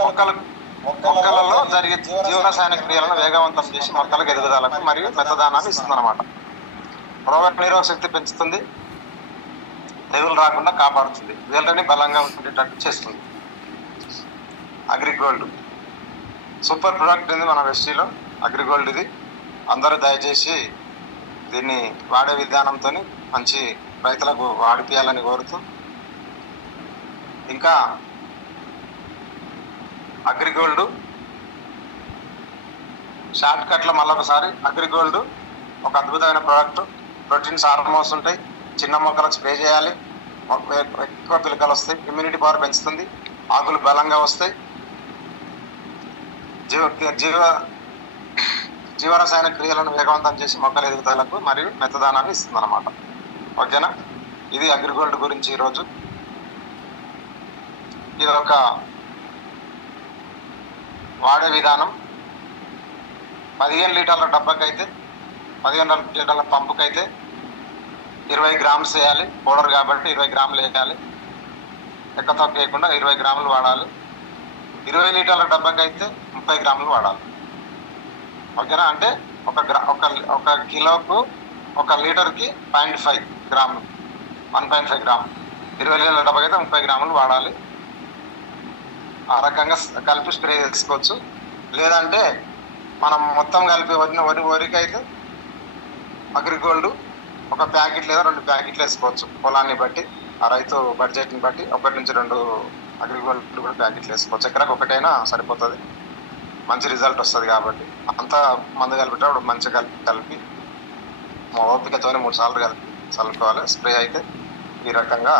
మొక్కలు మొక్కలలో జరిగే జీవరసాయన క్రియలను వేగవంతం చేసి మొక్కలకు ఎదుగుదలకు మరియు మెత్తదానాన్ని ఇస్తుందన్నమాట. రోగ నిరోధక శక్తి పెంచుతుంది, తెగులు రాకుండా కాపాడుతుంది, వేళ్ళని బలంగా ఉండేటట్టు చేస్తుంది. అగ్రిగోల్డ్ సూపర్ ప్రొడక్ట్ ఉంది మన వెస్టీలో. అగ్రిగోల్డ్ ఇది అందరూ దయచేసి దీన్ని వాడే విధానంతో మంచి రైతులకు వాడిపియాలని కోరుతూ, ఇంకా అగ్రిగోల్డ్ షార్ట్ కట్లో మళ్ళొకసారి అగ్రిగోల్డ్ ఒక అద్భుతమైన ప్రోడక్ట్. ప్రోటీన్స్, హార్మోన్స్ ఉంటాయి. చిన్న మొక్కలకు స్ప్రే చేయాలి, ఎక్కువ పిలకలు వస్తాయి, ఇమ్యూనిటీ పవర్ పెంచుతుంది, ఆకులు బలంగా వస్తాయి, జీవరసాయన క్రియలను వేగవంతం చేసి మొక్కల ఎదుగుదలకు మరియు మెత్తదానాన్ని ఇస్తుంది అన్నమాట. ఓకేనా, ఇది అగ్రిగోల్డ్ గురించి ఈరోజు. ఇది ఒక వాడే విధానం. 15 లీటర్ల డబ్బాకైతే 15 లీటర్ల పంపుకైతే 20 గ్రామ్స్ వేయాలి. పౌడర్ కాబట్టి 20 గ్రాములు వేయాలి. ఎక్క తక్కువ వేయకుండా 20 గ్రాములు వాడాలి. 20 లీటర్ల డబ్బాకైతే 30 గ్రాములు వాడాలి. ఓకేనా, అంటే ఒక కిలోకు 1 లీటర్కి 0.5 గ్రాములు, 1.5 గ్రామ్. 20 లీటర్ల డబ్బాకైతే 30 గ్రాములు వాడాలి. ఆ రకంగా కలిపి స్ప్రే చేసుకోవచ్చు. లేదంటే మనం మొత్తం కలిపి వరికైతే అగ్రిగోల్డ్ ఒక ప్యాకెట్ లేదా 2 ప్యాకెట్లు వేసుకోవచ్చు. పొలాన్ని బట్టి, ఆ రైతు బడ్జెట్ని బట్టి 1 నుంచి 2 అగ్రిగోల్డ్ కూడా ప్యాకెట్లు వేసుకోవచ్చు. ఎకరాకు ఒకటైనా సరిపోతుంది, మంచి రిజల్ట్ వస్తుంది. కాబట్టి అంతా మందు కలిపేటప్పుడు మంచిగా కలిపి ఓపికతో 3 సార్లు కలిపి చల్లుకోవాలి. స్ప్రే అయితే ఈ రకంగా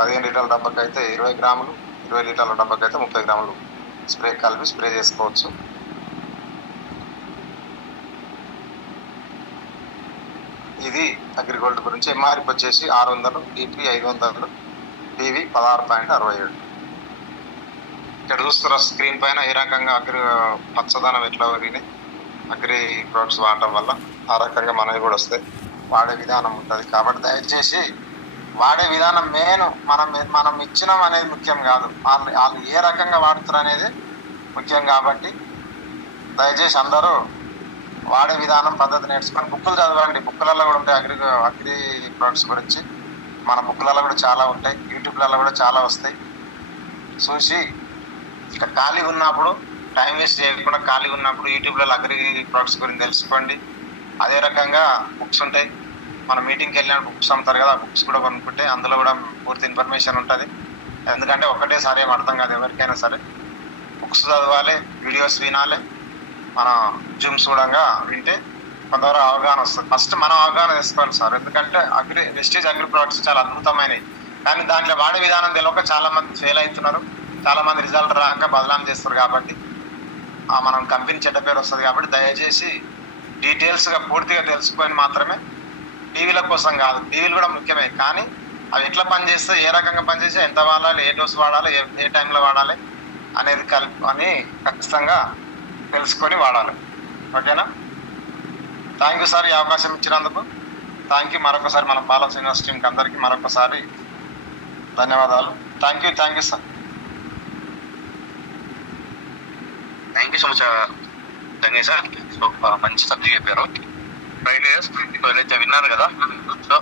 15 లీటర్ల డబ్బాకి అయితే 20 గ్రాములు, 20 లీటర్ల డబ్బాకి అయితే 30 గ్రాములు స్ప్రే కలిపి స్ప్రే చేసుకోవచ్చు. ఇది అగ్రిగోల్డ్ గురించి. ఎంఆర్పి వచ్చేసి 600, టీపీ 500, టీవీ 16.67. ఇక్కడ చూస్తున్న స్క్రీన్ పైన ఏ రకంగా పచ్చదనం ఎట్లా పెరిగినాయి అగ్రి ప్రొడక్ట్స్ వాడటం వల్ల. ఆ రకంగా మనవి కూడా వస్తాయి. వాడే విధానం ఉంటుంది. కాబట్టి దయచేసి వాడే విధానం మెయిన్. మనం ఇచ్చినాం అనేది ముఖ్యం కాదు, వాళ్ళు ఏ రకంగా వాడుతారు అనేది ముఖ్యం. కాబట్టి దయచేసి అందరూ వాడే విధానం, పద్ధతి నేర్చుకొని బుక్కులు చదవండి. బుక్కులలో కూడా ఉంటాయి అగ్రి ప్రొడక్ట్స్ గురించి. మన బుక్కులలో కూడా చాలా ఉంటాయి, యూట్యూబ్లలో కూడా చాలా వస్తాయి. చూసి ఇక ఖాళీ ఉన్నప్పుడు, టైం వేస్ట్ చేయకుండా ఖాళీ ఉన్నప్పుడు యూట్యూబ్లలో అగ్రి ప్రొడక్ట్స్ గురించి తెలుసుకోండి. అదే రకంగా బుక్స్ ఉంటాయి. మన మీటింగ్కి వెళ్ళిన బుక్స్ అమ్ముతారు కదా, ఆ బుక్స్ కూడా కొనుక్కుంటే అందులో కూడా పూర్తి ఇన్ఫర్మేషన్ ఉంటుంది. ఎందుకంటే ఒకటేసారి ఏం అర్థం కాదు ఎవరికైనా సరే. బుక్స్ చదవాలి, వీడియోస్ వినాలి, మన జూమ్స్ కూడా వింటే కొంతవరకు అవగాహన వస్తుంది. ఫస్ట్ మనం అవగాహన చేసుకోవాలి సార్. ఎందుకంటే వెస్టీజ్ అగ్రి ప్రొడక్ట్స్ చాలా అద్భుతమైనవి. కానీ దాంట్లో వాడే విధానం తెలియక చాలా మంది ఫెయిల్ అవుతున్నారు, చాలా మంది రిజల్ట్ రాక బదనాం చేస్తారు. కాబట్టి మనం కంపెనీ చెడ్డ పేరు వస్తుంది. కాబట్టి దయచేసి డీటెయిల్స్గా పూర్తిగా తెలుసుకొని మాత్రమే, టీవీల కోసం కాదు, టీవీలు కూడా ముఖ్యమే, కానీ అవి ఎట్లా పనిచేస్తే, ఏ రకంగా పనిచేస్తే, ఎంత వాడాలి, ఏ డోస్ వాడాలి, ఏ టైంలో వాడాలి అనేది అని ఖచ్చితంగా తెలుసుకొని వాడాలి. ఓకేనా, థ్యాంక్ యూ సార్ ఈ అవకాశం ఇచ్చినందుకు. Thank you. మరొకసారి మన బాల శ్రీనివాస్ టీంకి అందరికీ మరొకసారి ధన్యవాదాలు. Thank you sir. Thank you so much Dhanya sir. So మంచి సబ్జెక్ట్ చెప్పారు. రైడర్స్ ఎవరైతే విన్నారు కదా, సో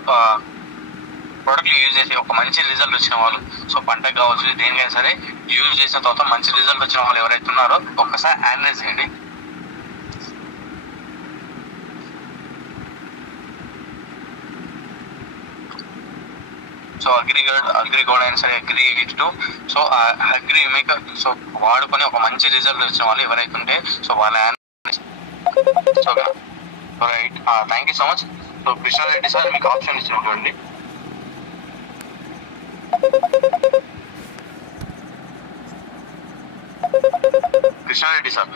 ప్రోడక్ట్లు యూజ్ చేసి ఒక మంచి రిజల్ట్ వచ్చిన వాళ్ళు, సో పంటకు కావచ్చు దేనికైనా సరే యూజ్ చేసిన తర్వాత మంచి రిజల్ట్ వచ్చిన వాళ్ళు ఎవరైతే ఉన్నారో ఒక్కసారి అనలైజ్ చేయండి. సో అగ్రిగోల్డ్ అయినా సరే, agri 82, so agri maker, so వాడుకొని ఒక మంచి రిజల్ట్ వచ్చిన వాళ్ళు ఎవరైతే ఉంటే సో వాళ్ళ so right. Thank you so much. So Krishna Reddy sir మీకు ఆప్షన్ ఇచ్చినటువంటి కృష్ణారెడ్డి సార్,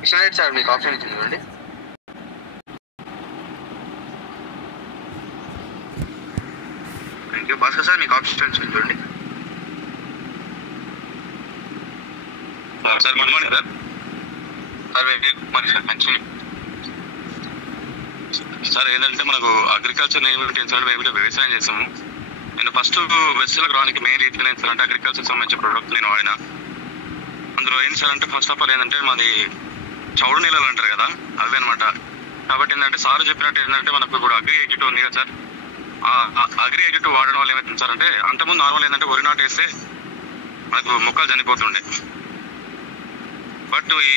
కృష్ణారెడ్డి సార్ మీకు ఆప్షన్ ఇచ్చింది. Thank you. భాస్కర్ సార్ మీకు ఆప్షన్ ఇచ్చింది చూడండి. Sir good morning sir. Sir very good morning sir. మంచి సార్ ఏంటంటే మనకు అగ్రికల్చర్ మేము వ్యవసాయం చేసాము. నేను ఫస్ట్ వెస్టర్న్ రానికి మెయిన్ రీజన్ ఏంటి సార్ అంటే అగ్రికల్చర్ సంబంధించిన ప్రొడక్ట్ నేను వాడిన. అందులో ఏంటి సార్ అంటే ఫస్ట్ ఆఫ్ ఆల్ ఏంటంటే మాది చౌడు నీళ్ళు అంటారు కదా, అవి అనమాట. కాబట్టి ఏంటంటే సార్ చెప్పినట్టు ఏంటంటే మనకు ఇప్పుడు అగ్రి 82 ఉంది కదా సార్, అగ్రి 82 వాడడం వల్ల ఏమవుతుంది సార్ అంటే అంతకుముందు నార్మల్ ఏంటంటే వరి నాటు వేస్తే మనకు మొక్కలు చనిపోతుండే. బట్ ఈ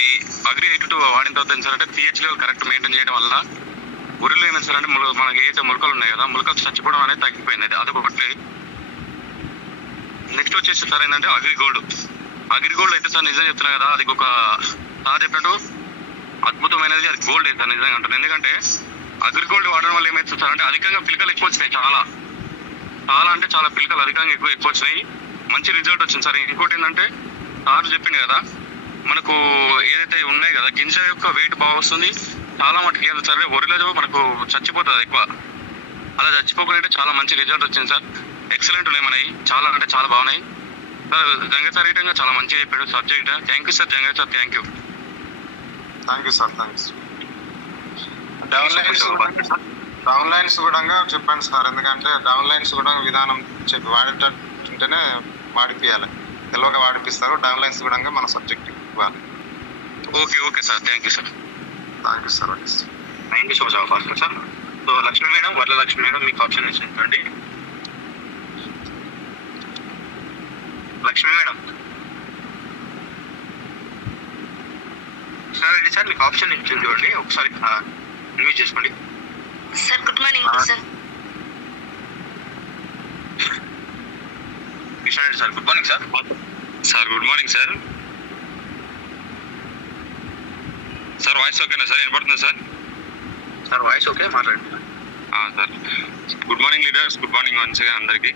అగ్రి 82 వాడిన తర్వాత ఏం సార్ అంటే పిహెచ్ లెవెల్ కరెక్ట్ మెయింటైన్ చేయడం వల్ల వరిలో ఏమైంది సార్ అంటే మనకి ఏదైతే మొలకలు ఉన్నాయి కదా, మొలకలు చచ్చిపోవడం అనేది తగ్గిపోయింది. అదొకటి. నెక్స్ట్ వచ్చేసి సార్ ఏంటంటే అగ్రిగోల్డ్ అయితే సార్ నిజంగా చెప్తున్నా కదా, అది ఒక సార్ చెప్పినట్టు అద్భుతమైనది. అది గోల్డ్ అయితే సార్ నిజంగా అంటారు. ఎందుకంటే అగ్రిగోల్డ్ వాడడం వల్ల ఏమైతుంది సార్ అంటే అధికంగా పిలకలు ఎక్కువ వచ్చినాయి. చాలా అంటే చాలా పిలకలు అధికంగా ఎక్కువ వచ్చినాయి. మంచి రిజల్ట్ వచ్చింది సార్. ఇంకోటి ఏంటంటే సార్ చెప్పింది కదా, మనకు ఏదైతే ఉన్నాయి కదా గింజ యొక్క వెయిట్ బాగా వస్తుంది. చాలా మటుకు ఏం సార్ వరిలో మనకు చచ్చిపోతుంది ఎక్కువ. అలా చచ్చిపోకుండా చాలా మంచి రిజల్ట్ వచ్చింది సార్. ఎక్సలెంట్ ఉన్నాయి మనవి, చాలా అంటే చాలా బాగున్నాయి సార్. జంగయ్య సార్ రీటంగా చాలా మంచిగా చెప్పాడు subject. Thank you sir Jangaiah sir, thank you sir. Down lines కూడా చెప్పండి సార్, ఎందుకంటే డౌన్ లైన్స్ కూడా విధానం చెప్పి వాడేటంటేనే వాడిపియాలి, తెలివగా వాడిపిస్తారు. డౌన్ లైన్స్ కూడా మన సబ్జెక్ట్ ఇవ్వాలి. Okay sir, thank you sir. Thank you so much sir. So Lakshmi madam, Varalakshmi madam మీకు ఆప్షన్ ఇచ్చిందండి. లక్ష్మీ మేడం సార్, ఇది సార్ మీకు ఆప్షన్ ఇచ్చింది చూడండి, ఒకసారి రివ్యూ చేసుకోండి sir. Good morning sir. Kishan sir, good morning sir. Good morning sir. Sir voice ఓకేనా sir, వినపడుతుందా sir? Sir voice okay, మాట్లాడండి sir. Good morning leaders, good morning once again అందరికీ.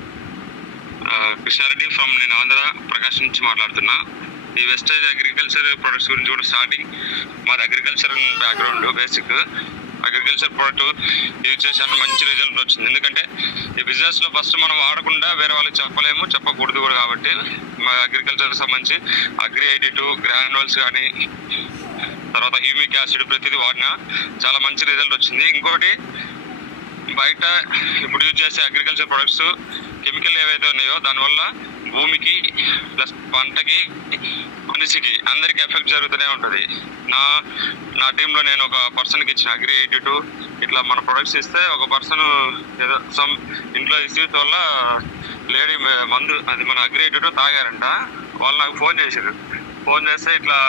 కృష్ణారెడ్డి ఫ్రమ్ నేను ఆంధ్ర ప్రకాశం నుంచి మాట్లాడుతున్నా. ఈ వెస్టేజ్ అగ్రికల్చర్ ప్రొడక్ట్స్ గురించి కూడా స్టార్టింగ్ మాది agriculture background. Basic agriculture product use చేసాను, మంచి రిజల్ట్ వచ్చింది. ఎందుకంటే ఈ బిజినెస్లో ఫస్ట్ మనం వాడకుండా వేరే వాళ్ళకి చెప్పలేము, చెప్పకూడదు కూడా. కాబట్టి మా అగ్రికల్చర్ సంబంధించి అగ్రి 82 గ్రాన్యువల్స్ కానీ తర్వాత హ్యూమిక్ యాసిడ్ ప్రతిదీ వాడినా చాలా మంచి రిజల్ట్ వచ్చింది. ఇంకోటి బయట ఇప్పుడు యూజ్ చేసే అగ్రికల్చర్ ప్రొడక్ట్స్ కెమికల్ ఏవైతే ఉన్నాయో దానివల్ల భూమికి ప్లస్ పంటకి మనిషికి అందరికీ ఎఫెక్ట్ జరుగుతూనే ఉంటుంది. నా టీంలో నేను ఒక పర్సన్కి ఇచ్చిన అగ్రి 82 ఇట్లా మన ప్రొడక్ట్స్ ఇస్తే ఒక పర్సన్ ఏదో సమ్ ఇంట్లో ఇష్యూస్ వల్ల లేడీ మందు అది మన అగ్రి 82 తాగారంట. వాళ్ళు నాకు ఫోన్ చేస్తే ఇట్లా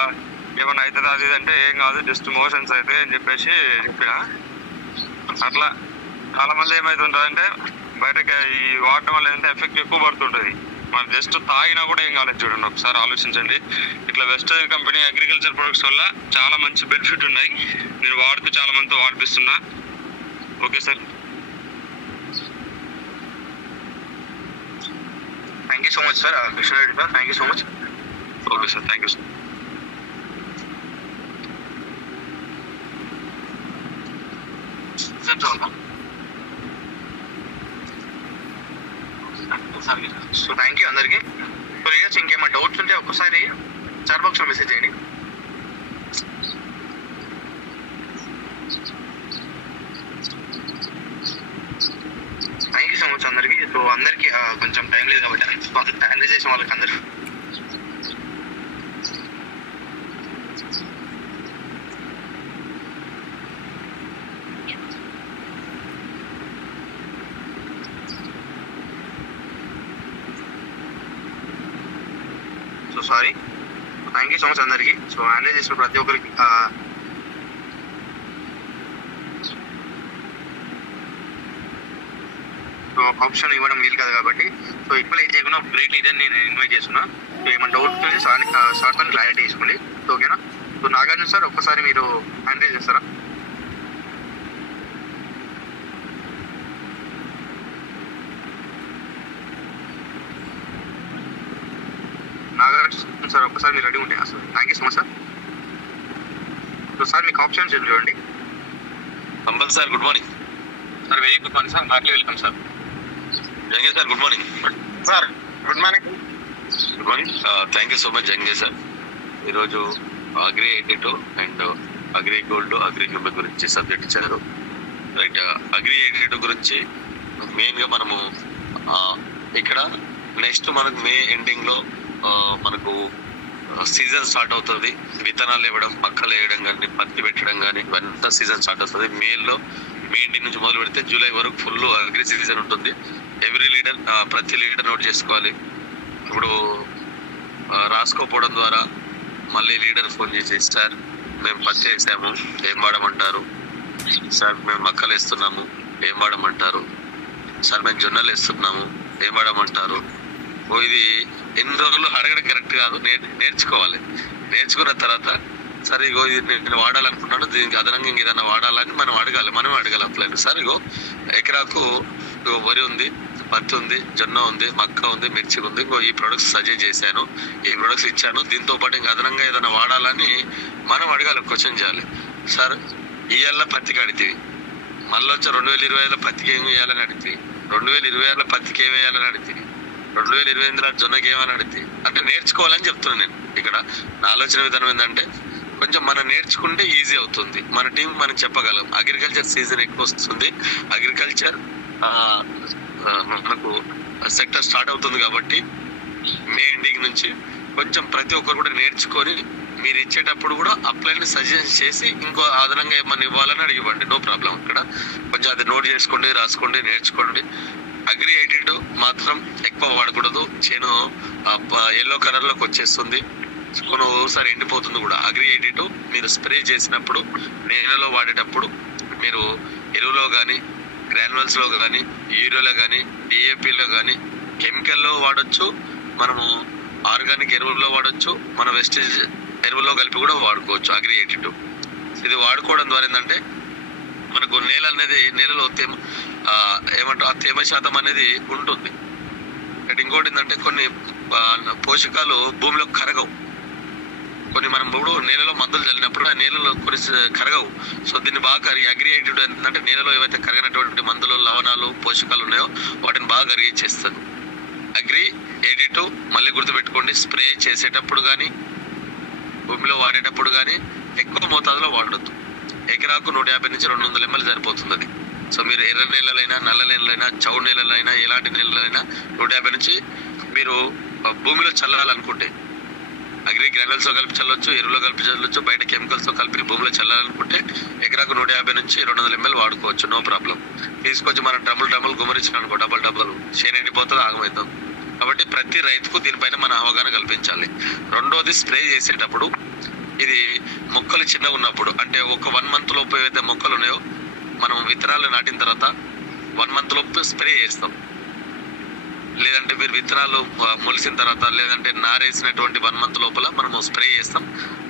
ఏమన్నా అవుతుంది అది అంటే ఏం కాదు, జస్ట్ మోషన్స్ అయితే అని చెప్పేసి చెప్పిన. అట్లా చాలా మంది ఏమవుతుంటుందంటే బయటకి ఈ వాడటం వల్ల ఏంటంటే ఎఫెక్ట్ ఎక్కువ పడుతుంటుంది. మనం జస్ట్ తాగినా కూడా ఏం కాలేదు. చూడండి ఒకసారి ఆలోచించండి. ఇట్లా వెస్టర్న్ కంపెనీ అగ్రికల్చర్ ప్రొడక్ట్స్ వల్ల చాలా మంచి బెనిఫిట్ ఉన్నాయి. నేను వాడుతూ చాలా మందితో వాడిపిస్తున్నా. Okay sir, thank you so much sir. Krishna Reddy sir, thank you so much. Okay sir, thank you sir. So thank you అందరికీ. సో రీడర్స్ ఇంకేమైనా డౌట్స్ ఉంటే ఒక్కసారి చాట్ బాక్స్లో మెసేజ్ చేయండి. థ్యాంక్ యూ సో మచ్ అందరికీ. సో అందరికీ కొంచెం టైం లేదు కాబట్టి హ్యాండిల్ చేసిన వాళ్ళకి అందరికీ sorry. Thank you so much అందరికి. సో హ్యాండిల్ చేసిన ప్రతి ఒక్కరికి ఆప్షన్ ఇవ్వడం వీలు కాదు కాబట్టి సో ఎక్కువ లేట్ చేయకుండా బ్రేక్ ఇదే నేను ఇన్వైట్ చేస్తున్నా. సో ఏమైనా డౌట్ వచ్చి సార్తో క్లారిటీ తీసుకోండి. ఓకేనా? సో నాగార్జున సార్ ఒక్కసారి మీరు హ్యాండిల్ చేస్తారా? నాగార్జున సార్ ఒక్కసారి మీరు రెడీ ఉంటే sir. Thank you so much sir. So sir మీకు ఆప్షన్స్ చూడండి. Ambal sir good morning sir. Very good morning sir. Heartly welcome sir. Jange sir good morning sir. Good morning. Good morning. Thank you so much Jange sir. ఈరోజు agri 82 and agri gold agri humic గురించి subject ఇచ్చారు. Right. Agri 82 గురించి మెయిన్గా మనము ఇక్కడ next మనకు మే ఎండింగ్లో మనకు సీజన్ స్టార్ట్ అవుతుంది. విత్తనాలు ఇవ్వడం, మొక్కలు వేయడం కానీ, పత్తి పెట్టడం కానీ ఇవంతా సీజన్ స్టార్ట్ అవుతుంది. మే ఎండింగ్ నుంచి మొదలు పెడితే జూలై వరకు ఫుల్ అగ్రి సీజన్ ఉంటుంది. ఎవ్రీ లీడర్, ప్రతి లీడర్ నోట్ చేసుకోవాలి. ఇప్పుడు రాసుకోపోవడం ద్వారా మళ్ళీ లీడర్ ఫోన్ చేసి, సార్ మేము పత్తి వేసాము, ఏం వాడమంటారు? సార్ మేము మొక్కలు వేస్తున్నాము, ఏం వాడమంటారు? సార్ మేము జొన్నలు వేస్తున్నాము, ఏం వాడమంటారు? ఇది ఎన్ని రోజులు అడగడం కరెక్ట్ కాదు. నేర్చుకోవాలి. నేర్చుకున్న తర్వాత సరే ఇగో ఇది నేను వాడాలనుకున్నాను, దీనికి అదనంగా ఇంక ఏదైనా వాడాలని మనం అడగాలి అప్లైన్. సార్ ఇగో ఎకరాకు ఇగో వరి ఉంది, పత్తి ఉంది, జొన్న ఉంది, మక్క ఉంది, మిర్చి ఉంది, ఇంకో ఈ ప్రొడక్ట్స్ సజెస్ట్ చేశాను, ఈ ప్రొడక్ట్స్ ఇచ్చాను, దీంతో పాటు ఇంకా అదనంగా ఏదైనా వాడాలని మనం అడగాలి, క్వశ్చన్ చేయాలి. సార్ ఇవాళ పత్తికి అడిగితే మళ్ళీ వచ్చి 2020 పత్తికి ఏం వేయాలని అడిగితే, 2026 పత్తికి ఏం వేయాలని అడిగితే, 2028 జొన్నకి ఏమని అడిగితే, అంటే నేర్చుకోవాలని చెప్తున్నాను నేను. ఇక్కడ నా ఆలోచన విధానం ఏంటంటే కొంచెం మనం నేర్చుకుంటే ఈజీ అవుతుంది. మన టీం మనం చెప్పగలం. అగ్రికల్చర్ సీజన్ ఎక్కువ వస్తుంది, అగ్రికల్చర్ మనకు సెక్టర్ స్టార్ట్ అవుతుంది కాబట్టి మే ఎండింగ్ నుంచి కొంచెం ప్రతి ఒక్కరు కూడా నేర్చుకొని మీరు ఇచ్చేటప్పుడు కూడా అప్లైని సజెస్ట్ చేసి ఇంకో అదనంగా ఏమన్నా ఇవ్వాలని అడిగివ్వండి, నో ప్రాబ్లం. ఇక్కడ కొంచెం అది నోట్ చేసుకోండి, రాసుకోండి, నేర్చుకోండి. అగ్రి 82 మాత్రం ఎక్కువ వాడకూడదు. చేను ఎల్లో కలర్లోకి వచ్చేస్తుంది, ఒకసారి ఎండిపోతుంది కూడా. అగ్రి 82 మీరు స్ప్రే చేసినప్పుడు, నేలలో వాడేటప్పుడు మీరు ఎరువులో కానీ, గ్రాన్యువల్స్లో కానీ, యూరియాలో కానీ, డిఏపిలో కానీ, కెమికల్లో వాడచ్చు, మనము ఆర్గానిక్ ఎరువుల్లో వాడచ్చు, మన వెస్టేజ్ ఎరువుల్లో కలిపి కూడా వాడుకోవచ్చు అగ్రి 82. ఇది వాడుకోవడం ద్వారా ఏంటంటే మనకు నేల అనేది, నేలలో ఏమంటారు ఆ తేమ శాతం అనేది ఉంటుంది. ఇంకోటి ఏంటంటే కొన్ని పోషకాలు భూమిలో కరగవు. కొన్ని మనం ఇప్పుడు నేలలో మందులు చల్లినప్పుడు ఆ నేలలో కొన్ని కరగవు. సో దీన్ని బాగా అగ్రి 82 ఏంటంటే నేలలో ఏవైతే కరగనటువంటి మందులు, లవణాలు, పోషకాలు ఉన్నాయో వాటిని బాగా కరిగించేస్తుంది. అగ్రి 82 మళ్ళీ గుర్తుపెట్టుకోండి, స్ప్రే చేసేటప్పుడు కానీ, భూమిలో వాడేటప్పుడు కానీ ఎక్కువ మోతాదులో వాడొద్దు. ఎకరాకు 150 నుంచి 200 ml సరిపోతుంది అది. సో మీరు ఎర్ర నేలలైనా, నల్ల నేలలైనా, చౌడు నేలలైనా, ఎలాంటి నేలలైనా 150 నుంచి మీరు భూమిలో చల్లాలనుకుంటే అగ్రి గ్రాన్యువల్స్తో కలిపి చల్లొచ్చు, ఎరువులో కలిపి చల్లొచ్చు, బయట కెమికల్స్తో కలిపి భూమిలో చల్లాలనుకుంటే ఎకరాకు 150 నుంచి 200 ml వాడుకోవచ్చు, నో ప్రాబ్లం. తీసుకొచ్చి మనం డబ్బులు గుమరించిన అనుకో, డబ్బులు చేను ఎండిపోతుంది, ఆగమవుతాం. కాబట్టి ప్రతి రైతుకు దీనిపైన మన అవగాహన కల్పించాలి. రెండోది, స్ప్రే చేసేటప్పుడు ఇది మొక్కలు చిన్నగా ఉన్నప్పుడు, అంటే ఒక 1 month లోపు ఏవైతే మొక్కలు ఉన్నాయో మనం విత్తనాలు నాటిన తర్వాత 1 month లోపు స్ప్రే చేస్తాం. లేదంటే మీరు విత్తనాలు మొలిసిన తర్వాత, లేదంటే నారేసినటువంటి 1 month లోపల మనము స్ప్రే చేస్తాం.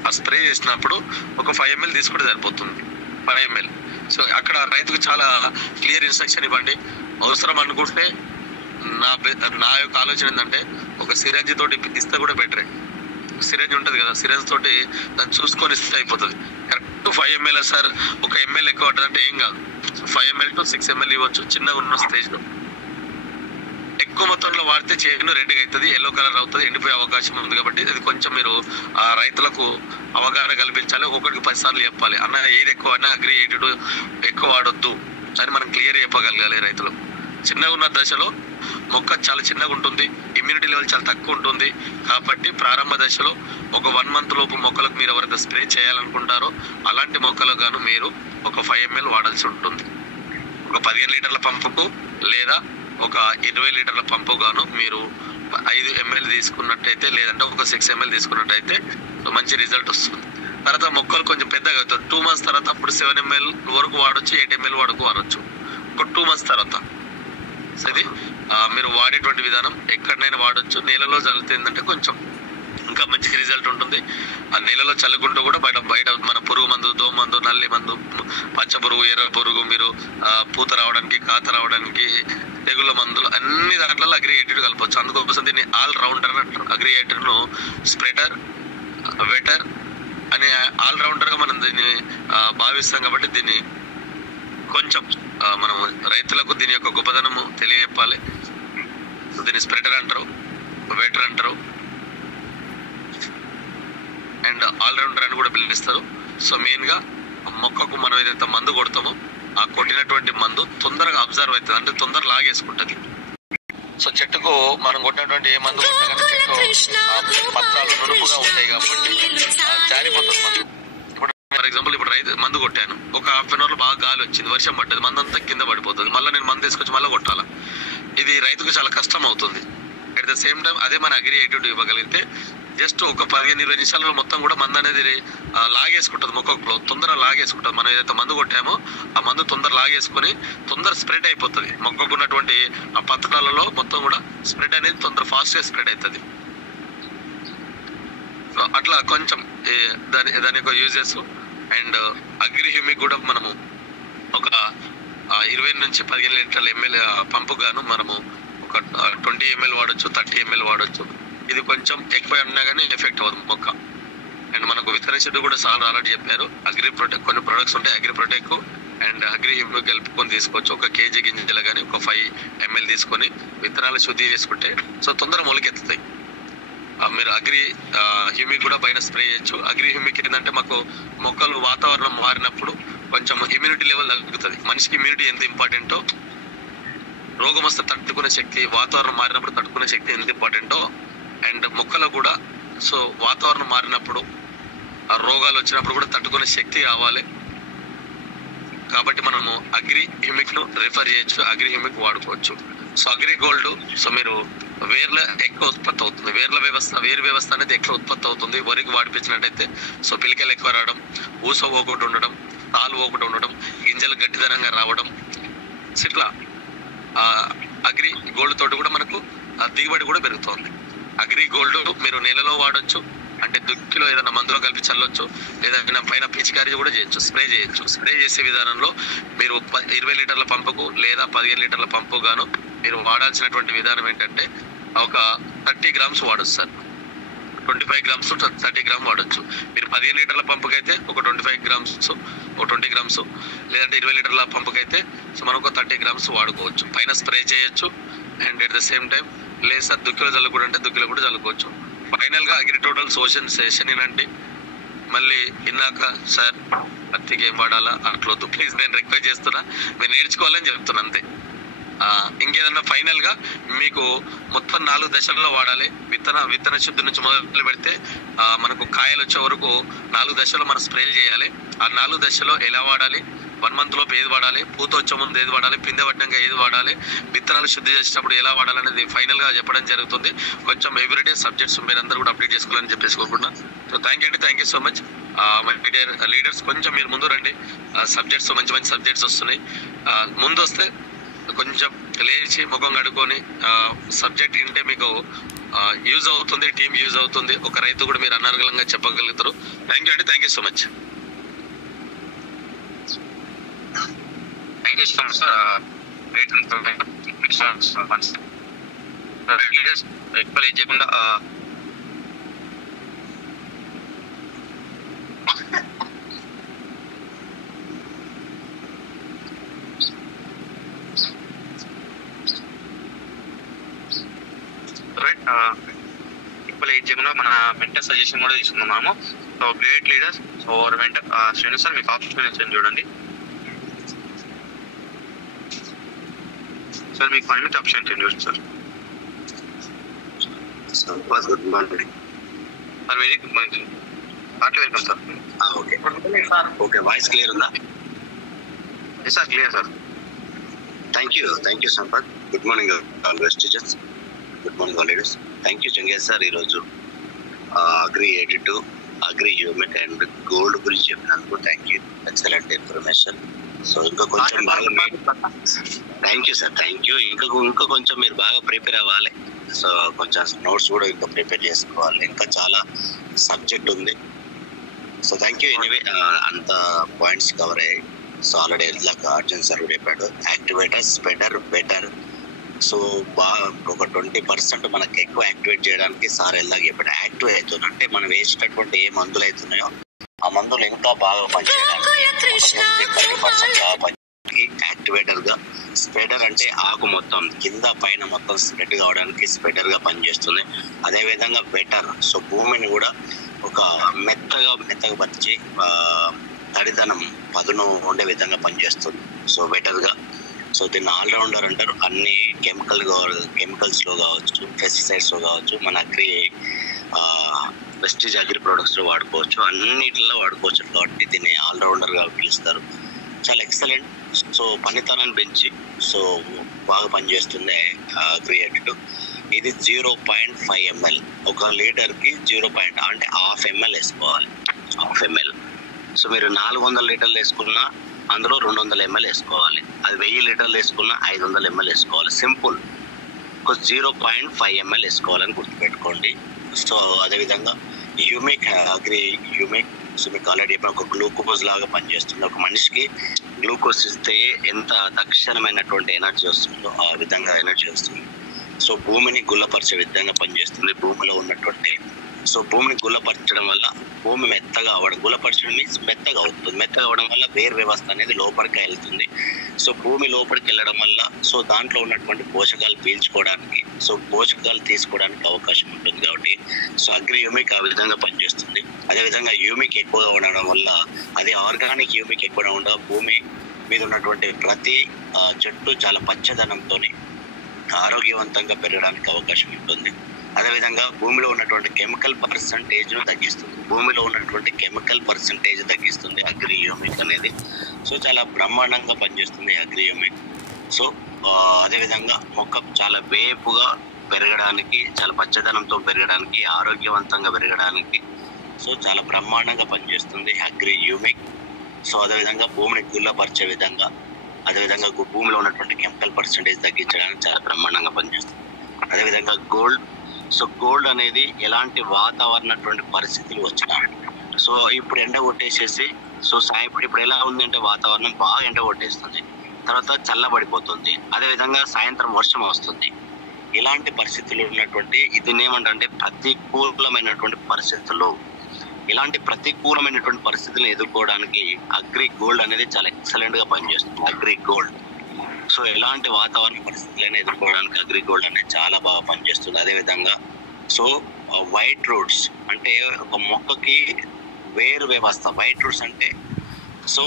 ఆ స్ప్రే చేసినప్పుడు ఒక 5 ml తీసుకుంటే సరిపోతుంది, 5 ml. సో అక్కడ రైతుకు చాలా క్లియర్ ఇన్స్ట్రక్షన్ ఇవ్వండి. అవసరం అనుకుంటే నా యొక్క ఆలోచన ఏంటంటే ఒక సిరంజి తోటి ఇస్తే కూడా బెటరే. సిరంజ్ ఉంటుంది కదా, సిరంజ్ తోటి దాన్ని చూసుకొని ఇస్తే అయిపోతుంది. కరెక్ట్ 5 ml సార్, ఒక ml ఎక్కువ అంటే ఏం కాదు. 5 ml to 6 ml ఇవ్వచ్చు చిన్నగా ఉన్న స్టేజ్లో. ఎక్కువ మొత్తంలో వాడితే చేను రెడ్గా అవుతుంది, ఎల్లో కలర్ అవుతుంది, ఎండిపోయే అవకాశం ఉంది. కాబట్టి అది కొంచెం మీరు ఆ రైతులకు అవగాహన కల్పించాలి. ఒకటికి 10 సార్లు చెప్పాలి, అన్న ఏది ఎక్కువ అన్నా అగ్రి 82 ఎక్కువ వాడొద్దు అని మనం క్లియర్ చెప్పగలగాలి రైతులకు. చిన్నగా ఉన్న దశలో మొక్క చాలా చిన్నగా ఉంటుంది, ఇమ్యూనిటీ లెవెల్ చాలా తక్కువ ఉంటుంది. కాబట్టి ప్రారంభ దశలో ఒక 1 month లోపు మొక్కలకు మీరు ఎవరైతే స్ప్రే చేయాలనుకుంటారో అలాంటి మొక్కలకు గాను మీరు ఒక 5 ml వాడాల్సి ఉంటుంది. ఒక 15 లీటర్ల పంపుకు లేదా ఒక 20 లీటర్ల పంపు గాను మీరు 5 ml తీసుకున్నట్టయితే, లేదంటే ఒక 6 ml తీసుకున్నట్టయితే మంచి రిజల్ట్ వస్తుంది. తర్వాత మొక్కలు కొంచెం పెద్దగా అవుతుంది. 2 months తర్వాత అప్పుడు 7 ml వరకు వాడచ్చు, 8 ml వరకు వాడచ్చు ఒక 2 months తర్వాత. ఇది మీరు వాడేటువంటి విధానం ఎక్కడైనా వాడచ్చు. నేలలో చల్లుతుందంటే కొంచెం ఇంకా మంచి రిజల్ట్ ఉంటుంది. ఆ నేలలో చల్లుకుంటూ కూడా బయట మన పురుగు మందు, దోమ మందు, నల్లి మందు, పచ్చ పురుగు, ఎర్ర పురుగు, మీరు పూత రావడానికి, కాత రావడానికి, తెగుళ్ళ మందులు అన్ని దాంట్లో అగ్రి 82 కలపవచ్చు. అందుకోసం దీన్ని ఆల్ రౌండర్ అని అంటారు. అగ్రి 82 స్ప్రెడర్, వెటర్ అనే ఆల్ రౌండర్గా మనం దీన్ని భావిస్తాం. కాబట్టి దీన్ని కొంచెం మనం రైతులకు దీని యొక్క గొప్పదనము తెలియజెప్పాలి. దీన్ని స్ప్రెడర్ అంటారు, వెటర్ అంటారు, అండ్ ఆల్రౌండర్ అని కూడా పిలుస్తారు. సో మెయిన్గా మొక్కకు మనం ఏదైతే మందు కొడతామో ఆ కొట్టినటువంటి మందు తొందరగా అబ్జర్వ్ అవుతుంది, అంటే తొందరగా లాగేసుకుంటది. సో చెట్టుకు మనం కొట్టినటువంటి ఏ మందు కొట్టినా చెట్టు పత్రాలు నునుపుగా ఉంటాయి కాబట్టి జారిపోతుంది మందు. ఇప్పుడు ఫర్ ఎగ్జాంపుల్ ఇప్పుడు రైతు మందు కొట్టాను, ఒక హాఫ్ అన్ అవర్ బాగా గాలి వచ్చింది, వర్షం పడ్డది, మందు అంతా కింద పడిపోతుంది, మళ్ళీ నేను మందు తీసుకొచ్చి మళ్ళీ కొట్టాలి. ఇది రైతుకు చాలా కష్టం అవుతుంది. అట్ ద సేమ్ టైం అదే మన అగ్రి 82 ఇవ్వగలిగితే జస్ట్ ఒక 15-20 నిమిషాలలో మొత్తం కూడా మందు అనేది లాగేసుకుంటుంది, మొక్కలో తొందరగా లాగేసుకుంటుంది. మనం ఏదైతే మందు కొట్టామో ఆ మందు తొందర లాగేసుకొని తొందర స్ప్రెడ్ అయిపోతుంది. మొక్కకు ఉన్నటువంటి ఆ పత్రాలలో మొత్తం కూడా స్ప్రెడ్ అనేది తొందర ఫాస్ట్గా స్ప్రెడ్ అవుతుంది. సో అట్లా కొంచెం దాని యొక్క యూజెస్. అండ్ అగ్రి హ్యూమిక్ కూడా మనము ఒక 20 నుంచి 15 లీటర్ల ఎంఎల్ పంపు గాను మనము ఒక 20 ml వాడచ్చు, 30 ml వాడచ్చు. ఇది కొంచెం ఎక్కువ ఉన్నా కానీ ఎఫెక్ట్ అవ్వదు మొక్క. అండ్ మనకు విత్తన శుద్ధి కూడా సార్ ఆల్రెడీ చెప్పారు. అగ్రి ప్రొటెక్ట్ కొన్ని ప్రొడక్ట్స్ ఉంటాయి, agri protect and agri humic కలుపుకొని తీసుకోవచ్చు. ఒక కేజీ గింజలు కానీ ఒక 5 ml తీసుకొని విత్తనాలు శుద్ధి చేసుకుంటే సో తొందర మొలకెత్తుతాయి. మీరు అగ్రి హ్యూమిక్ కూడా పైన స్ప్రే చేయొచ్చు. అగ్రి హ్యూమిక్ ఏంటంటే మాకు మొక్కలు వాతావరణం మారినప్పుడు కొంచెం ఇమ్యూనిటీ లెవెల్ తగ్గుతుంది. మనిషికి ఇమ్యూనిటీ ఎంత ఇంపార్టెంటో, రోగం వస్తే తట్టుకునే శక్తి, వాతావరణం మారినప్పుడు తట్టుకునే శక్తి ఎంత ఇంపార్టెంటో అండ్ మొక్కలు కూడా సో వాతావరణం మారినప్పుడు ఆ రోగాలు వచ్చినప్పుడు కూడా తట్టుకునే శక్తి కావాలి. కాబట్టి మనము అగ్రి హ్యూమిక్ ను రిఫర్ చేయొచ్చు, అగ్రి హ్యూమిక్ వాడుకోవచ్చు. సో అగ్రి గోల్డ్ సో మీరు వేర్ల ఎక్కువ ఉత్పత్తి అవుతుంది, వేరు వ్యవస్థ అనేది ఎక్కువ ఉత్పత్తి అవుతుంది. వరికి వాడిపించినట్టయితే సో పిలికలు ఎక్కువ రావడం, ఊస ఒకటి ఉండడం, తాలు ఒకటి ఉండడం, గింజలు గట్టిదనంగా రావడం, ఇట్లా అగ్రి గోల్డ్ తోటి కూడా మనకు దిగుబడి కూడా పెరుగుతుంది. అగ్రి గోల్డ్ మీరు నెలలో వాడొచ్చు, అంటే దుక్కిలో ఏదైనా మందులో కలిపి చల్లొచ్చు, లేదా పైన పిచికారీ కూడా చేయొచ్చు, స్ప్రే చేయొచ్చు. స్ప్రే చేసే విధానంలో మీరు 20 లీటర్ల పంపుకు లేదా 15 లీటర్ల పంపు గాను మీరు వాడాల్సినటువంటి విధానం ఏంటంటే ఒక 30 grams వాడొచ్చు సార్. 25 grams to 30 grams వాడొచ్చు. మీరు 15 లీటర్ల పంపుకి అయితే ఒక 25 grams, ఒక 20 grams, లేదంటే 20 లీటర్ల పంపుకి అయితే సో మనకు 30 grams వాడుకోవచ్చు. పైన స్ప్రే చేయొచ్చు and at the same time లేదు సార్ దుక్కిలో చల్లుకోవడం అంటే దుక్కిలో కూడా చల్లుకోవచ్చు. ఫైనల్ గా అగ్రి టోటల్ సోషన్ సెషన్ ఏంటంటే మళ్ళీ ఇన్నాక సార్ పత్తికి ఏం వాడాలా అట్లొద్దు ప్లీజ్, నేను రిక్వెస్ట్ చేస్తున్నా, మీరు నేర్చుకోవాలని చెప్తున్నా అంతే. ఇంకేదన్నా ఫైనల్ గా మీకు మొత్తం 4 దశల్లో వాడాలి. విత్తన శుద్ధి నుంచి మొదలు పెడితే మనకు కాయలు వచ్చే వరకు 4 దశల్లో మనం స్ప్రేలు చేయాలి. ఆ 4 దశలో ఎలా వాడాలి, 1 month లోపు ఏది వాడాలి, పూత వచ్చే ముందు ఏది వాడాలి, పిందె పట్టినాక ఏది వాడాలి, విత్తనాలు శుద్ధి చేసేటప్పుడు ఎలా వాడాలనేది ఫైనల్ గా చెప్పడం జరుగుతుంది. కొంచెం ఎవ్రీడే సబ్జెక్ట్స్ మీరందరూ కూడా అప్డేట్ చేసుకోవాలని చెప్పేసి కోరుకుంటున్నాను. So thank you so much my dear leaders. కొంచెం మీరు ముందు రండి, సబ్జెక్ట్స్ మంచి సబ్జెక్ట్స్ వస్తున్నాయి. ముందు వస్తే కొంచెం లేచి ముఖం కడుక్కొని సబ్జెక్ట్ వింటే మీకు యూజ్ అవుతుంది, టీమ్ యూజ్ అవుతుంది, ఒక రైతు కూడా మీరు అనర్గళంగా చెప్పగలుగుతారు. Thank you so much. Thank you so much, sir. Great information. ఎక్కువ లేట్ చేయకుండా మన మెంటర్ సజెషన్ కూడా తీసుకున్నాము. So great leaders. So mentor Srinu sir మీకు ఆప్షన్ చూడండి సార్, మీకు 1 minute ఆప్షన్ చూడండి sir. Good morning sir, very good morning. Heart welcome sir. Okay voice clear ఉందా? Yes sir, clear sir. Thank you Sampath. Good morning all best teachers, good morning all leaders. Thank you Jangesh sir. ఈరోజు agri 82 agri humic and gold గురించి చెప్పినందుకు thank you. Excellent information. So ఇంకా కొంచెం బాగా thank you sir, thank you. ఇంకా కొంచెం మీరు బాగా ప్రిపేర్ అవ్వాలి. సో కొంచెం నోట్స్ కూడా ఇంకా ప్రిపేర్ చేసుకోవాలి, ఇంకా చాలా సబ్జెక్ట్ ఉంది. So thank you. ఎనీవే అంత పాయింట్స్ కవర్ అయ్యాయి. సో ఆల్రెడీ ఇలాగ అర్జున్ సార్ కూడా చెప్పాడు, యాక్టివేటర్ స్ప్రెడర్ బెటర్. సో బాగా ఒక 20% మనకు ఎక్కువ యాక్టివేట్ చేయడానికి సార్ ఇలాగ చెప్పాడు. యాక్టివ్ అవుతుంది అంటే మనం వేసేటటువంటి ఏ మందులు అవుతున్నాయో ఆ మందులు ఇంకా బాగా పనిచేయడానికి యాక్టివేటర్ గా. స్ప్రెడర్ అంటే ఆకు మొత్తం కింద పైన మొత్తం స్ప్రెడ్ కావడానికి స్ప్రెడర్ గా పనిచేస్తుంది. అదే విధంగా బెటర్, సో భూమిని కూడా ఒక మెత్తగా పరిచి తడిదనం పదును ఉండే విధంగా పనిచేస్తుంది. సో బెటర్గా సో దీన్ని ఆల్రౌండర్ అంటారు. అన్ని కెమికల్స్లో కావచ్చు, పెస్టిసైడ్స్లో కావచ్చు, మన వెస్టీజ్ అగ్రి ప్రొడక్ట్స్లో వాడుకోవచ్చు, అన్నిటిలో వాడుకోవచ్చు కాబట్టి దీన్ని ఆల్రౌండర్గా పిలుస్తారు. చాలా ఎక్సలెంట్. సో పనితనాన్ని పెంచి సో బాగా పనిచేస్తుంది అగ్రి 82. ఇది 0.5 ml, 1 లీటర్కి 0. అంటే 1/2 ml వేసుకోవాలి. 1/2 ml. సో మీరు 400 లీటర్లు వేసుకున్నా అందులో 200 ml వేసుకోవాలి. అది 1000 లీటర్లు వేసుకున్నా 500 ml వేసుకోవాలి. సింపుల్. 0.5 ml వేసుకోవాలని గుర్తుపెట్టుకోండి. సో అదేవిధంగా యూమిక్ అగ్రి యూమిక్ సో మీకు ఆల్రెడీ చెప్పిన ఒక గ్లూకోజ్ లాగా పనిచేస్తుంది. ఒక మనిషికి గ్లూకోజ్ ఇస్తే ఎంత తక్షణమైనటువంటి ఎనర్జీ వస్తుందో ఆ విధంగా ఎనర్జీ వస్తుంది. సో భూమిని గుల్లపరిచే విధంగా పనిచేస్తుంది. భూమిలో ఉన్నటువంటి సో భూమిని గుల్లపరచడం వల్ల భూమి మెత్తగా అవ్వడం, గుల్లపరచడం మీన్స్ మెత్తగా అవుతుంది. మెత్తగా అవ్వడం వల్ల వేరు వ్యవస్థ అనేది లోపలికి వెళ్తుంది. సో భూమి లోపలికి వెళ్ళడం వల్ల సో దాంట్లో ఉన్నటువంటి పోషకాలు పీల్చుకోవడానికి, సో పోషకాలు తీసుకోవడానికి అవకాశం ఉంటుంది. కాబట్టి సో అగ్రి యూమిక్ ఆ విధంగా పనిచేస్తుంది. అదేవిధంగా యూమిక్ ఎక్కువగా ఉండడం వల్ల, అదే ఆర్గానిక్ యూమిక్ ఎక్కువగా ఉండడం భూమి మీద ఉన్నటువంటి ప్రతి చెట్టు చాలా పచ్చదనంతో ఆరోగ్యవంతంగా పెరగడానికి అవకాశం ఉంటుంది. అదేవిధంగా భూమిలో ఉన్నటువంటి కెమికల్ పర్సంటేజ్ను తగ్గిస్తుంది. భూమిలో ఉన్నటువంటి కెమికల్ పర్సంటేజ్ తగ్గిస్తుంది అగ్రి యూమిక్ అనేది. సో చాలా బ్రహ్మాండంగా పనిచేస్తుంది అగ్రి యూమిక్. సో అదేవిధంగా మొక్క చాలా వేపుగా పెరగడానికి, చాలా పచ్చదనంతో పెరగడానికి, ఆరోగ్యవంతంగా పెరగడానికి సో చాలా బ్రహ్మాండంగా పనిచేస్తుంది అగ్రి యూమిక్. సో అదేవిధంగా భూమిని గుల్లపరిచే విధంగా, అదేవిధంగా భూమిలో ఉన్నటువంటి కెమికల్ పర్సంటేజ్ తగ్గించడానికి చాలా బ్రహ్మాండంగా పనిచేస్తుంది. అదేవిధంగా గోల్డ్. సో గోల్డ్ అనేది ఎలాంటి వాతావరణటువంటి పరిస్థితులు వచ్చినా, సో ఇప్పుడు ఎండ కొట్టేసేసి సో ఇప్పుడు ఎలా ఉందంటే వాతావరణం బాగా ఎండ కొట్టేస్తుంది, తర్వాత చల్లబడిపోతుంది, అదేవిధంగా సాయంత్రం వర్షం వస్తుంది. ఇలాంటి పరిస్థితులు ఉన్నటువంటి ఇది ఏమంటే ప్రతికూలమైనటువంటి పరిస్థితులు. ఇలాంటి ప్రతికూలమైనటువంటి పరిస్థితులను ఎదుర్కోవడానికి అగ్రి గోల్డ్ అనేది చాలా ఎక్సలెంట్ గా పనిచేస్తుంది. అగ్రి గోల్డ్ సో ఎలాంటి వాతావరణ పరిస్థితులను ఎదుర్కోవడానికి అగ్రి గోల్డ్ అనేది చాలా బాగా పనిచేస్తుంది. అదేవిధంగా సో వైట్ రూట్స్ అంటే ఒక మొక్కకి వేరు వ్యవస్థ. వైట్ రూట్స్ అంటే సో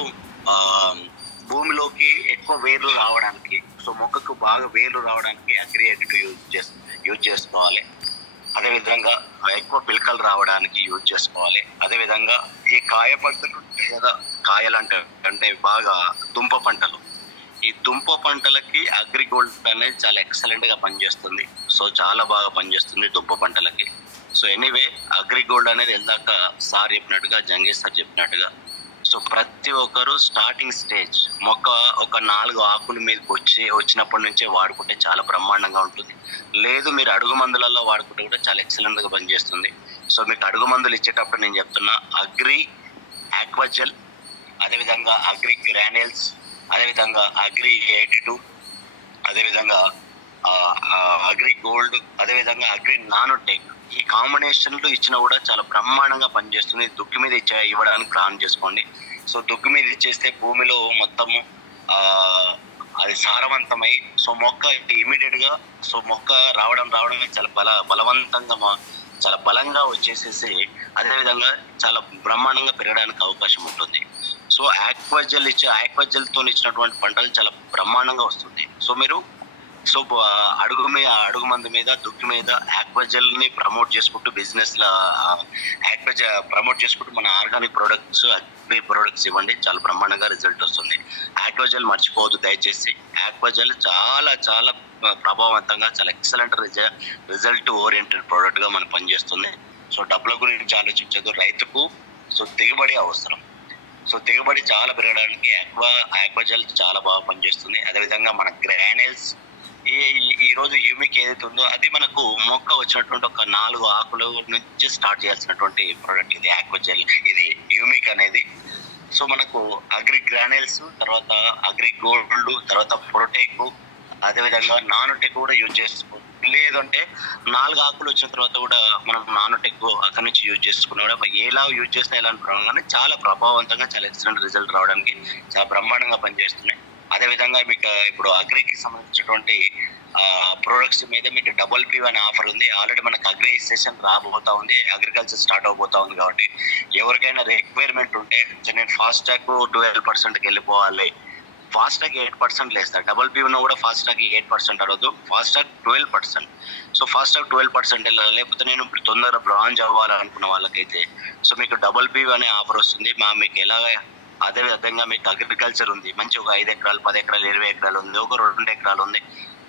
భూమిలోకి ఎక్కువ వేర్లు రావడానికి, సో మొక్కకు బాగా వేర్లు రావడానికి అగ్రి 82 యూజ్ చేసుకోవాలి. అదేవిధంగా ఎక్కువ పిలకలు రావడానికి యూజ్ చేసుకోవాలి. అదేవిధంగా ఈ కాయ పంటలు లేదా కాయలు అంటే బాగా దుంప పంటలు, ఈ దుంప పంటలకి అగ్రి గోల్డ్ అనేది చాలా ఎక్సలెంట్ గా పనిచేస్తుంది. సో చాలా బాగా పనిచేస్తుంది దుంప పంటలకి. సో ఎనీవే అగ్రి గోల్డ్ అనేది ఇందాక సార్ చెప్పినట్టుగా, జంగేష్ సార్ చెప్పినట్టుగా సో ప్రతి ఒక్కరు స్టార్టింగ్ స్టేజ్ మొక్క ఒక 4 ఆకుల మీదకి వచ్చినప్పటి నుంచే వాడుకుంటే చాలా బ్రహ్మాండంగా ఉంటుంది. లేదు మీరు అడుగు మందులలో వాడుకుంటే కూడా చాలా ఎక్సలెంట్ గా పనిచేస్తుంది. సో మీకు అడుగు మందులు ఇచ్చేటప్పుడు నేను చెప్తున్నా అగ్రి ఆక్వాజెల్, అదేవిధంగా అగ్రి గ్రాన్యూల్స్, అదేవిధంగా అగ్రి 82, అదేవిధంగా అగ్రి గోల్డ్, అదేవిధంగా అగ్రి నానోటెక్, ఈ కాంబినేషన్లు ఇచ్చినా కూడా చాలా బ్రహ్మాండంగా పనిచేస్తుంది. దుక్కి మీద ఇవ్వడానికి ప్లాన్ చేసుకోండి. సో దుక్కి మీద ఇచ్చేస్తే భూమిలో మొత్తము అది సారవంతమై సో మొక్క ఇమీడియట్ గా సో మొక్క రావడమే చాలా బలవంతంగా చాలా బలంగా వచ్చేసేసి అదేవిధంగా చాలా బ్రహ్మాండంగా పెరగడానికి అవకాశం ఉంటుంది. సో ఆక్వాజెల్ తో ఇచ్చినటువంటి పంటలు చాలా బ్రహ్మాండంగా వస్తుంది. సో మీరు సో అడుగు మంది మీద దుక్కి మీద ఆక్వాజెల్ ని ప్రమోట్ చేసుకుంటూ బిజినెస్ లా ప్రమోట్ చేసుకుంటూ మన ఆర్గానిక్ ప్రొడక్ట్స్, అగ్రి ప్రొడక్ట్స్ ఇవ్వండి, చాలా బ్రహ్మాండంగా రిజల్ట్ వస్తుంది. ఆక్వాజెల్ మర్చిపోవద్దు దయచేసి. ఆక్వాజెల్ చాలా చాలా ప్రభావవంతంగా చాలా ఎక్సలెంట్ రిజల్ట్ ఓరియంటెడ్ ప్రోడక్ట్ గా మనం పనిచేస్తుంది. సో డబ్బుల గురించి ఆలోచించదు, రైతుకు సో దిగుబడి అవసరం. సో దిగుబడి చాలా పెరగడానికి ఆక్వాజెల్ చాలా బాగా పనిచేస్తుంది. అదేవిధంగా మన గ్రాన్యూల్స్ ఈ రోజు యూమిక్ ఏదైతే ఉందో అది మనకు మొక్క వచ్చినటువంటి ఒక 4 ఆకుల నుంచి స్టార్ట్ చేయాల్సినటువంటి ప్రోడక్ట్ ఇది ఆక్వాజెల్, ఇది యూమిక్ అనేది. సో మనకు అగ్రి గ్రాన్యూల్స్, తర్వాత అగ్రి గోల్డ్, తర్వాత ప్రొటెక్, అదేవిధంగా నానోటెక్ కూడా యూజ్ చేసుకో. లేదంటే 4 ఆకులు వచ్చిన తర్వాత కూడా మనం నానోటెక్ అక్కడి నుంచి యూజ్ చేసుకున్నా కూడా ఎలా యూజ్ చేస్తే ఎలాంటి ప్రాబ్లం కానీ చాలా ప్రభావవంతంగా చాలా ఎక్సలెంట్ రిజల్ట్ రావడానికి చాలా బ్రహ్మాండంగా పనిచేస్తున్నాయి. అదేవిధంగా మీకు ఇప్పుడు అగ్రికి సంబంధించినటువంటి ప్రొడక్ట్స్ మీద మీకు డబుల్ పీ అనే ఆఫర్ ఉంది. ఆల్రెడీ మనకు అగ్రి సెషన్ రాబోతా ఉంది, అగ్రికల్చర్ స్టార్ట్ అవబోతా ఉంది. కాబట్టి ఎవరికైనా రిక్వైర్మెంట్ ఉంటే నేను ఫాస్ట్ ట్రాక్ 12%కి వెళ్ళిపోవాలి, ఫాస్ట్ ట్రాక్ 8% లేస్తారు, డబుల్ పీ ఉన్నా కూడా ఫాస్ట్ ట్రాక్ 8% అవ్వదు, fast track 12%. So fast track 12% వెళ్ళాలి. లేకపోతే నేను ఇప్పుడు తొందరగా బ్రాంజ్ అవ్వాలనుకున్న వాళ్ళకైతే సో మీకు డబుల్ పీ అనే ఆఫర్ వస్తుంది. మీకు ఎలాగ అదే విధంగా మీకు అగ్రికల్చర్ ఉంది, మంచి ఒక 5 ఎకరాలు 10 ఎకరాలు 20 ఎకరాలు ఉంది, ఒక 2 ఎకరాలు ఉంది.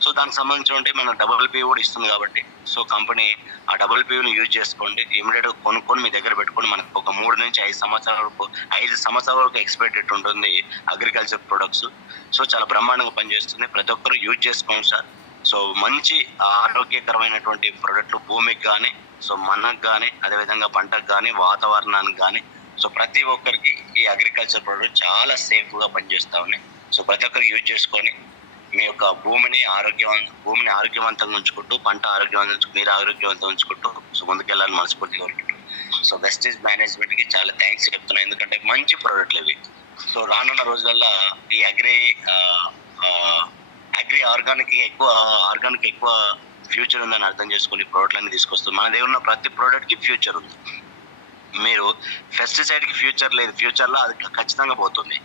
సో దానికి సంబంధించి మనం డబుల్ పీ కూడా ఇస్తుంది. కాబట్టి సో కంపెనీ ఆ డబుల్ పీని యూజ్ చేసుకోండి, ఇమీడియట్గా కొనుక్కొని మీ దగ్గర పెట్టుకొని మనకు ఒక 3 నుంచి 5 సంవత్సరాల వరకు ఎక్స్పెక్టెడ్ ఉంటుంది అగ్రికల్చర్ ప్రొడక్ట్స్. సో చాలా బ్రహ్మాండంగా పనిచేస్తుంది, ప్రతి ఒక్కరు యూజ్ చేసుకోండి సార్. సో మంచి ఆరోగ్యకరమైనటువంటి ప్రొడక్ట్లు భూమికి కానీ, సో మనకు కానీ, అదేవిధంగా పంటకు కానీ, వాతావరణానికి కానీ, సో ప్రతి ఒక్కరికి ఈ అగ్రికల్చర్ ప్రొడక్ట్ చాలా సేఫ్గా పనిచేస్తూ ఉన్నాయి. సో ప్రతి ఒక్కరు యూజ్ చేసుకొని మీ యొక్క భూమిని ఆరోగ్యవంతంగా ఉంచుకుంటూ, పంట ఆరోగ్యవంతంగా మీరు ఆరోగ్యవంతంగా ఉంచుకుంటూ సో ముందుకెళ్ళాలని మనస్ఫూర్తిగా కోరుకుంటున్నాను. సో వెస్టేజ్ మేనేజ్మెంట్కి చాలా థ్యాంక్స్ చెప్తున్నాను, ఎందుకంటే మంచి ప్రోడక్ట్లు ఇవి. సో రానున్న రోజులలో ఈ అగ్రి ఆర్గానిక్ ఎక్కువ ఫ్యూచర్ ఉందని అర్థం చేసుకుని ప్రోడక్ట్లన్నీ తీసుకొస్తాం. మన దగ్గర ఉన్న ప్రతి ప్రోడక్ట్కి ఫ్యూచర్ ఉంది. మీరు పెస్టిసైడ్కి ఫ్యూచర్ లేదు, ఫ్యూచర్లో అది ఖచ్చితంగా పోతుంది.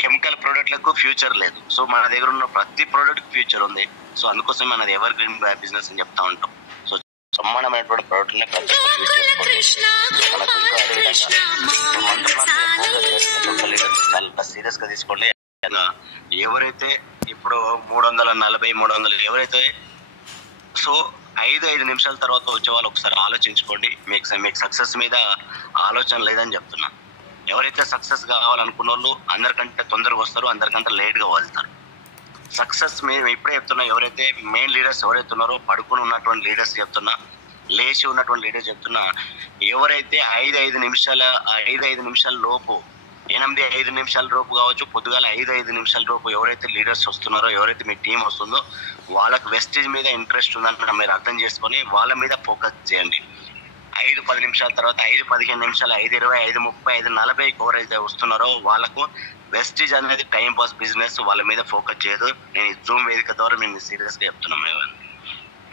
కెమికల్ ప్రోడక్ట్లకు ఫ్యూచర్ లేదు. సో మన దగ్గర ఉన్న ప్రతి ప్రోడక్ట్ ఫ్యూచర్ ఉంది. సో అందుకోసం మనది ఎవర్ గ్రీన్ బిజినెస్ అని చెప్తా ఉంటాం. సో సమానమైనటువంటి ప్రోడక్ట్ని ప్రతి ఒక్కరు యూజ్ చాలా సీరియస్ గా తీసుకోండి. ఎవరైతే ఇప్పుడు 340 ఎవరైతే సో 5 నిమిషాల తర్వాత వచ్చే వాళ్ళు ఒకసారి ఆలోచించుకోండి. మీకు సక్సెస్ మీద ఆలోచన లేదని చెప్తున్నా. ఎవరైతే సక్సెస్ కావాలనుకున్న వాళ్ళు అందరికంటే తొందరగా వస్తారు, అందరికంటే లేట్గా వెళ్తారు. సక్సెస్ మేము ఇప్పుడే చెప్తున్నా, ఎవరైతే మెయిన్ లీడర్స్ ఎవరైతే ఉన్నారో, పడుకుని ఉన్నటువంటి లీడర్స్ చెప్తున్నా, లేచి ఉన్నటువంటి లీడర్స్ చెప్తున్నా, ఎవరైతే 5 నిమిషాల లోపు 8-5 నిమిషాల లోపు కావచ్చు, పొద్దుగాల 5 నిమిషాల లోపు ఎవరైతే లీడర్స్ వస్తున్నారో, ఎవరైతే మీ టీం వస్తుందో వాళ్ళకి వెస్టేజ్ మీద ఇంట్రెస్ట్ ఉందని మీరు అర్థం చేసుకొని వాళ్ళ మీద ఫోకస్ చేయండి. 5-10 నిమిషాల తర్వాత 5-15 నిమిషాలు 5-20 5-30 5-40 ఎవరైతే వస్తున్నారో వాళ్ళకు వెస్టేజ్ అనేది టైం పాస్ బిజినెస్, వాళ్ళ మీద ఫోకస్ చేయదు. నేను ఈ జూమ్ వేదిక ద్వారా మేము సీరియస్గా చెప్తున్నాం.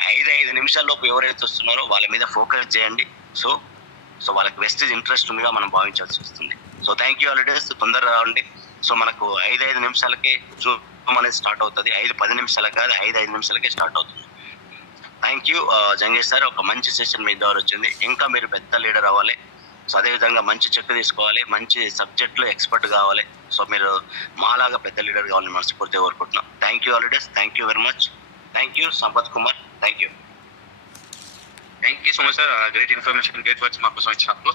5 నిమిషాల లోపు ఎవరైతే వస్తున్నారో వాళ్ళ మీద ఫోకస్ చేయండి. సో వాళ్ళకి వెస్టేజ్ ఇంట్రెస్ట్ ఉందిగా మనం భావించాల్సి వస్తుంది. సో థ్యాంక్ యూ ఆల్రెడీస్, తొందరగా రావండి. సో మనకు 5 నిమిషాలకి జూమ్ అనేది స్టార్ట్ అవుతుంది. 5-10 నిమిషాలకు కాదు, 5 నిమిషాలకే స్టార్ట్ అవుతుంది. థ్యాంక్ యూ జంగేష్ సార్, ఒక మంచి సెషన్ మీ ద్వారా వచ్చింది. ఇంకా మీరు పెద్ద లీడర్ అవ్వాలి. సో అదేవిధంగా మంచి చెక్ తీసుకోవాలి, మంచి సబ్జెక్ట్లో ఎక్స్పర్ట్ కావాలి. సో మీరు మాలాగా పెద్ద లీడర్ కావాలని మనస్ఫూర్తిగా కోరుకుంటున్నాం. Thank you all readers, thank you very much. Thank you Sampath Kumar, thank you so much sir, great information, great words మా కోసం ఇచ్చినప్పుడు.